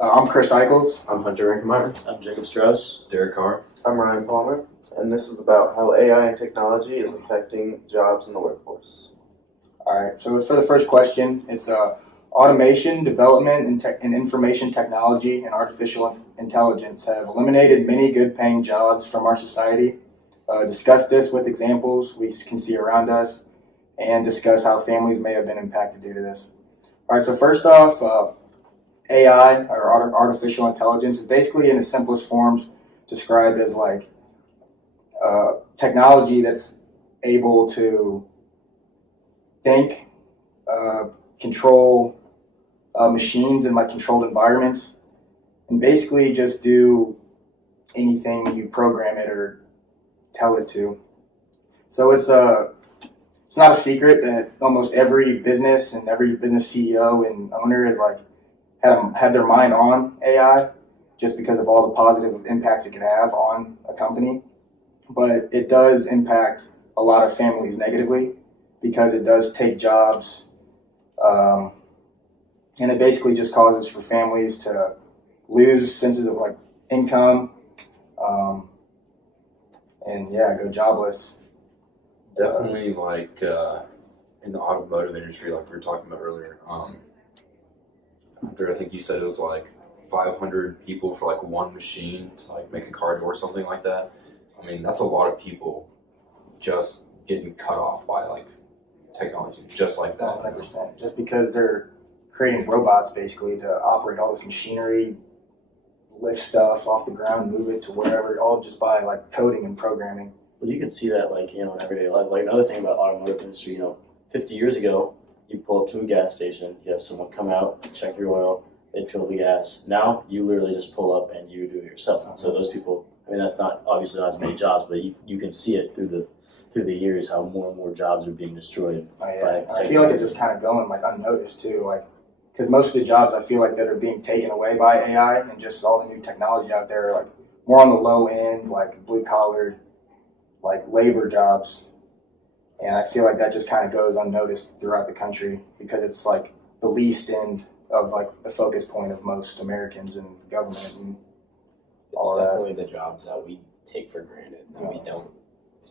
I'm Chris Eichels. I'm Hunter Rinkemeyer. I'm Jacob Strauss. Derek Carr. I'm Ryan Palmer, and this is about how AI and technology is affecting jobs in the workforce. All right, so for the first question, it's automation, development, and information technology and artificial intelligence have eliminated many good-paying jobs from our society. Discuss this with examples we can see around us, and discuss how families may have been impacted due to this. All right, so first off, AI, or artificial intelligence, is basically in its simplest forms described as like technology that's able to think, control machines in like controlled environments, and basically just do anything you program it or tell it to. So it's not a secret that almost every business and every business CEO and owner is like had their mind on AI just because of all the positive impacts it can have on a company. But it does impact a lot of families negatively because it does take jobs, and it basically just causes for families to lose senses of like income, and go jobless. Definitely, like in the automotive industry, like we were talking about earlier. Hunter, I think you said it was like 500 people for like one machine to like make a car door or something like that. I mean, that's a lot of people just getting cut off by like technology, just like that. 100%. Just because they're creating robots basically to operate all this machinery, lift stuff off the ground, move it to wherever, all just by like coding and programming. Well, you can see that in everyday life. Like another thing about automotive industry, 50 years ago, you pull up to a gas station, you have someone come out, check your oil, they'd fill the gas. Now you literally just pull up and you do it yourself. So those people, that's not obviously not as many jobs, but you can see it through the years how more and more jobs are being destroyed. I feel like it's just kind of going like unnoticed too, like because most of the jobs I feel like that are being taken away by AI and just all the new technology out there are like more on the low end, like blue collared, like labor jobs. And I feel like that just kind of goes unnoticed throughout the country because it's like the least end of like the focus point of most Americans and the government and all It's that. definitely the jobs that we take for granted and we don't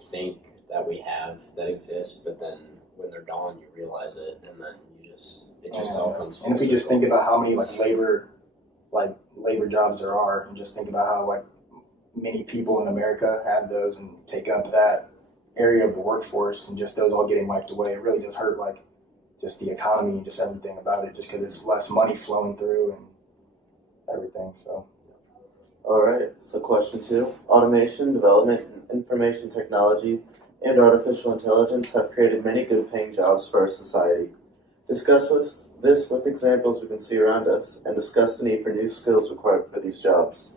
think that we have that exist, but then when they're gone you realize it and then it just all comes full And if we just circle. think about how many labor jobs there are and just think about how like many people in America have those and take up that area of the workforce and just those all getting wiped away, it really does hurt like just the economy and just everything about it just because it's less money flowing through and everything. So All right, so question 2. Automation, development, information technology, and artificial intelligence have created many good-paying jobs for our society. Discuss this with examples we can see around us, and discuss the need for new skills required for these jobs.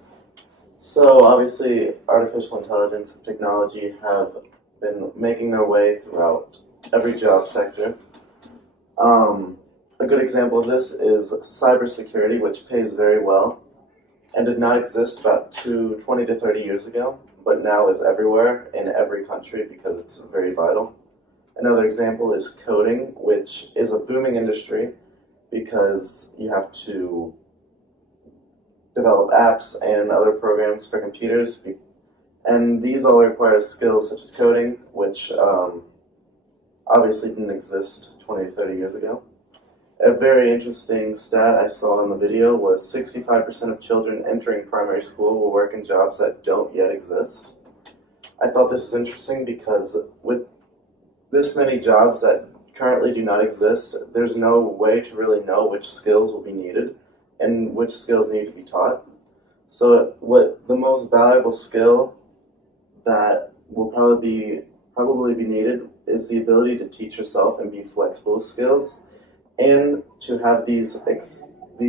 So obviously, artificial intelligence and technology have been making their way throughout every job sector. A good example of this is cybersecurity, which pays very well and did not exist about 20 to 30 years ago, but now is everywhere in every country because it's very vital. Another example is coding, which is a booming industry because you have to develop apps and other programs for computers, and these all require skills such as coding, which obviously didn't exist 20 to 30 years ago. A very interesting stat I saw in the video was 65% of children entering primary school will work in jobs that don't yet exist. I thought this is interesting because with this many jobs that currently do not exist, there's no way to really know which skills will be needed and which skills need to be taught. So what the most valuable skill that will probably be needed is the ability to teach yourself and be flexible with skills, and to have these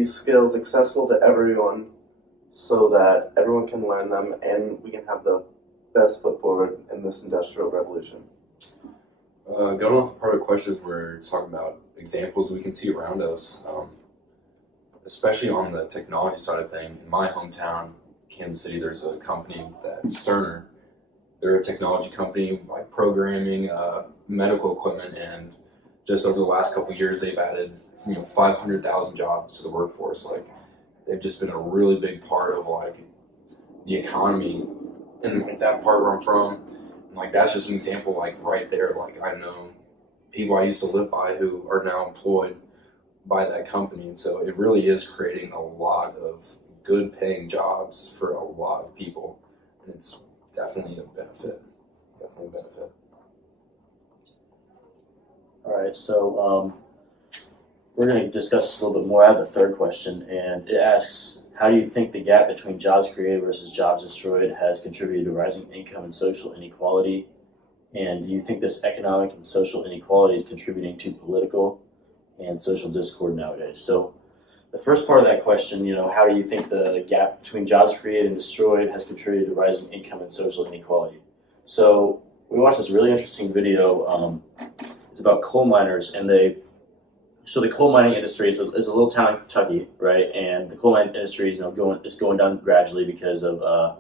skills accessible to everyone so that everyone can learn them and we can have the best foot forward in this industrial revolution. Going off the part of the questions, we're talking about examples we can see around us, especially on the technology side of things. In my hometown, Kansas City, there's a company that's Cerner. They're a technology company, like programming, medical equipment, and just over the last couple of years, they've added 500,000 jobs to the workforce. Like they've just been a really big part of like the economy in like that part where I'm from. And like that's just an example like right there. Like I know people I used to live by who are now employed by that company, and so it really is creating a lot of good paying jobs for a lot of people, and it's definitely a benefit. Definitely a benefit. All right, so we're going to discuss a little bit more. I have the third question, and it asks, how do you think the gap between jobs created versus jobs destroyed has contributed to rising income and social inequality? And do you think this economic and social inequality is contributing to political and social discord nowadays? So the first part of that question, how do you think the gap between jobs created and destroyed has contributed to rising income and social inequality? So we watched this really interesting video. It's about coal miners, and the coal mining industry is a little town in Kentucky, right? And the coal mining industry is going down gradually because of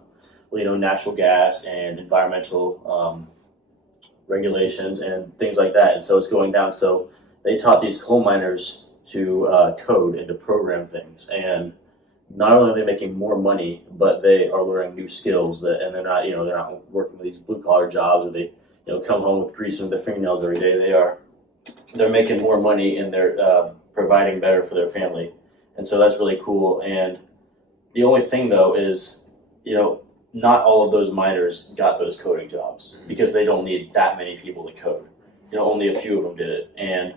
natural gas and environmental regulations and things like that. And so it's going down. So they taught these coal miners to code and to program things, and not only are they making more money, but they are learning new skills and they're not working with these blue collar jobs where they come home with grease in their fingernails every day. They're making more money, and they're providing better for their family, and so that's really cool. And the only thing though is, not all of those miners got those coding jobs because they don't need that many people to code. Only a few of them did it, and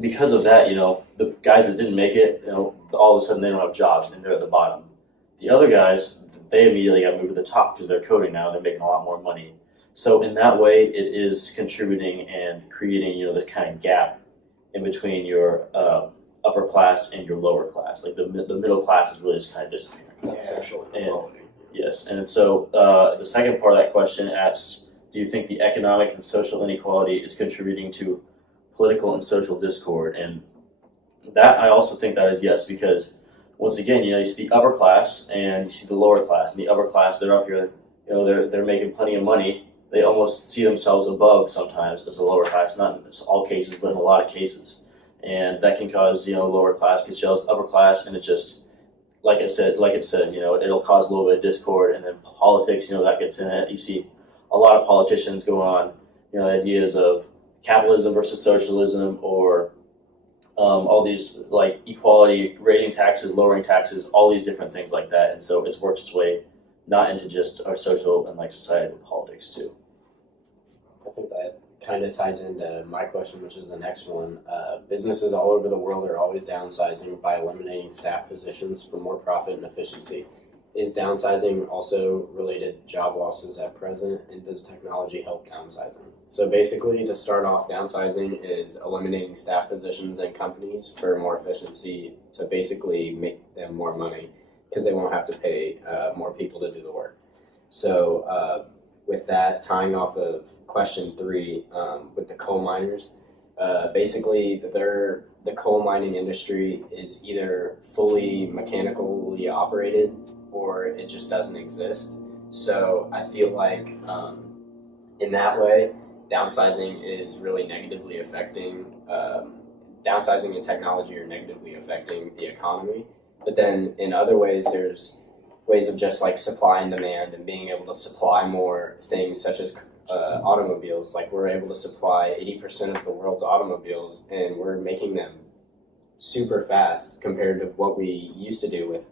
because of that, the guys that didn't make it, all of a sudden they don't have jobs and they're at the bottom. The other guys, they immediately got moved to the top because they're coding now. They're making a lot more money. So in that way, it is contributing and creating, this kind of gap in between your upper class and your lower class. Like the middle class is really just kind of disappearing. That's social inequality. Yes, and so the second part of that question asks, do you think the economic and social inequality is contributing to political and social discord? And that, I also think that is yes, because once again, you see the upper class and you see the lower class. And the upper class, they're up here, they're making plenty of money. They almost see themselves above sometimes as a lower class, not in all cases, but in a lot of cases. And that can cause, lower class gets jealous of upper class, and it just, like it said, it'll cause a little bit of discord. And then politics, that gets in it. You see a lot of politicians go on, ideas of capitalism versus socialism, or all these like equality, raising taxes, lowering taxes, all these different things like that. And so it's worked its way not into just our social and like societal politics too. I think that kind of ties into my question, which is the next one. Businesses all over the world are always downsizing by eliminating staff positions for more profit and efficiency. Is downsizing also related to job losses at present, and does technology help downsizing? So basically, to start off, downsizing is eliminating staff positions in companies for more efficiency to basically make them more money because they won't have to pay more people to do the work. So with that, tying off of question 3 with the coal miners, basically the coal mining industry is either fully mechanically operated or it just doesn't exist. So I feel like in that way, downsizing is really negatively affecting, downsizing and technology are negatively affecting the economy. But then in other ways, there's ways of just like supply and demand and being able to supply more things such as automobiles. Like we're able to supply 80% of the world's automobiles, and we're making them super fast compared to what we used to do with,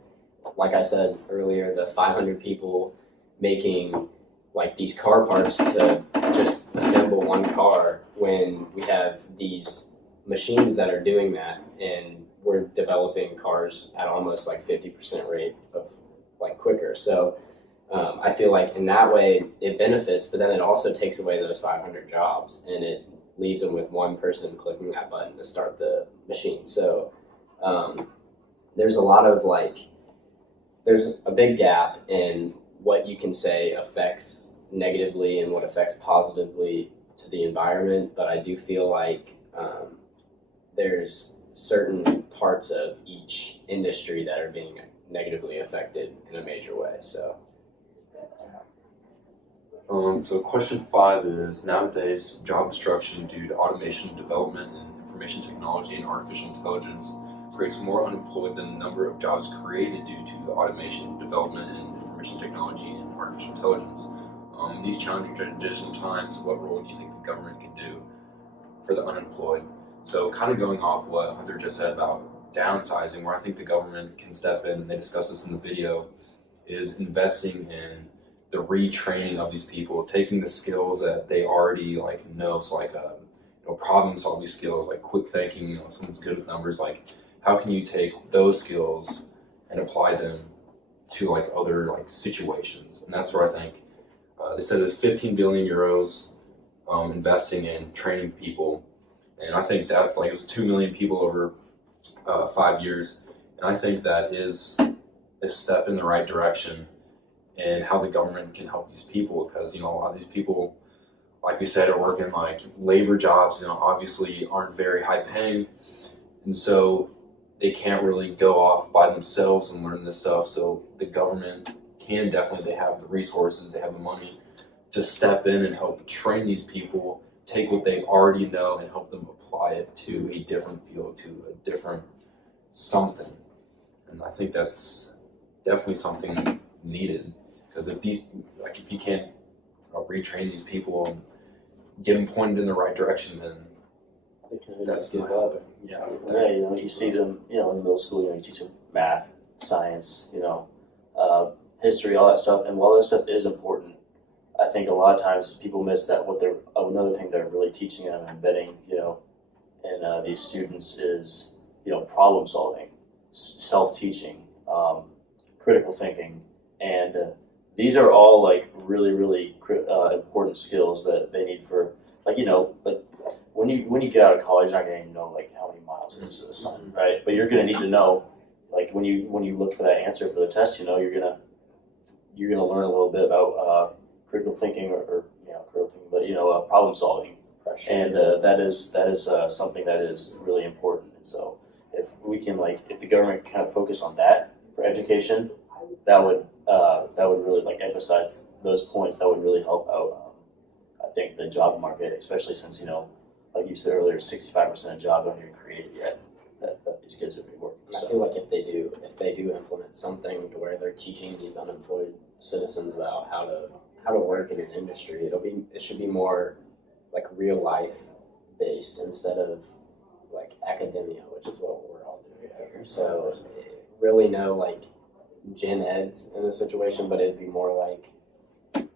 like I said earlier, the 500 people making like these car parts to just assemble one car, when we have these machines that are doing that, and we're developing cars at almost like 50% rate of like quicker. So I feel like in that way it benefits, but then it also takes away those 500 jobs and it leaves them with one person clicking that button to start the machine. So there's a lot of there's a big gap in what you can say affects negatively and what affects positively to the environment, but I do feel like there's certain parts of each industry that are being negatively affected in a major way. So question 5 is, nowadays job destruction due to automation, development, and information technology and artificial intelligence creates more unemployed than the number of jobs created due to the automation, development, and information technology and artificial intelligence. In these challenging transition times, what role do you think the government can do for the unemployed? So kind of going off what Hunter just said about downsizing, where I think the government can step in, and they discuss this in the video, is investing in the retraining of these people, taking the skills that they already know, so problem solving skills, like quick thinking, someone's good with numbers, how can you take those skills and apply them to other situations? And that's where I think they said there's 15 billion euros investing in training people, and I think that's it was 2 million people over 5 years, and I think that is a step in the right direction and how the government can help these people, because a lot of these people, like we said, are working labor jobs, obviously aren't very high paying, and so they can't really go off by themselves and learn this stuff. So the government can definitely, they have the resources, they have the money to step in and help train these people, take what they already know and help them apply it to a different field, to a different something. And I think that's definitely something needed, because if you can't retrain these people and get them pointed in the right direction, then that's not helping. Yeah, you see them, in middle school, you teach them math, science, history, all that stuff. And while that stuff is important, I think a lot of times people miss that another thing they're really teaching them and embedding, in these students is, problem solving, self-teaching, critical thinking, and these are all really, really important skills that they need for when you get out of college, you're not going to know how many miles it is to the sun, right? But you're going to need to know when you look for that answer for the test, you're gonna learn a little bit about critical thinking or critical thinking, but problem solving, and that is something that is really important. And so if we can if the government kind of focus on that for education, that would really emphasize those points. That would really help out. I think the job market, especially since like you said earlier, 65% of jobs aren't even created yet. That these kids would be working. I feel like if they do implement something to where they're teaching these unemployed citizens about how to work in an industry, it should be more real life based instead of academia, which is what we're all doing here. So really no gen eds in the situation, but it'd be more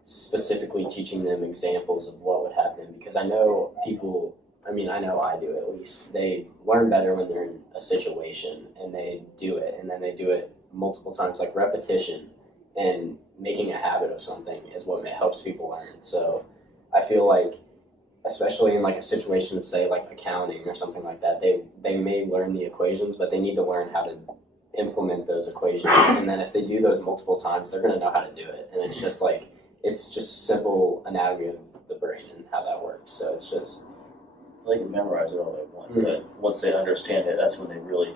specifically teaching them examples of what would happen, because I know I do at least, they learn better when they're in a situation and they do it, and then they do it multiple times. Repetition and making a habit of something is what helps people learn. So I feel especially in a situation of say accounting or something like that, they may learn the equations, but they need to learn how to implement those equations, and then if they do those multiple times, they're going to know how to do it. And it's just simple anatomy of the brain and how that works. So it's just they can memorize it all they want, but once they understand it, that's when they really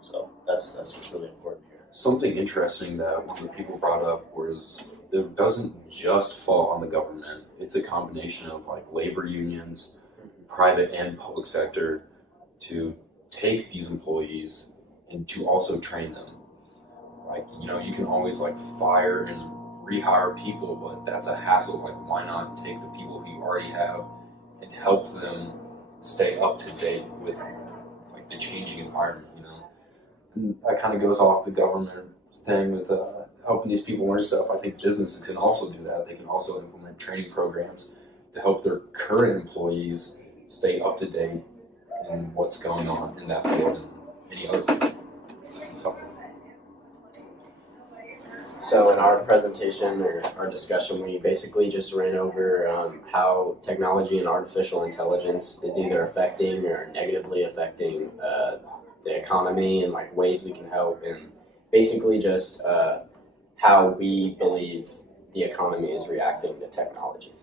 so that's what's really important here. Something interesting that one of the people brought up was it doesn't just fall on the government. It's a combination of labor unions, private and public sector, to take these employees and to also train them. You can always fire and rehire people, but that's a hassle. Why not take the people who you already have and help them stay up to date with the changing environment, And that kind of goes off the government thing with helping these people learn stuff. I think businesses can also do that. They can also implement training programs to help their current employees stay up to date in what's going on in that field and any other field. So in our presentation or our discussion, we basically just ran over how technology and artificial intelligence is either affecting or negatively affecting the economy, and ways we can help, and basically just how we believe the economy is reacting to technology.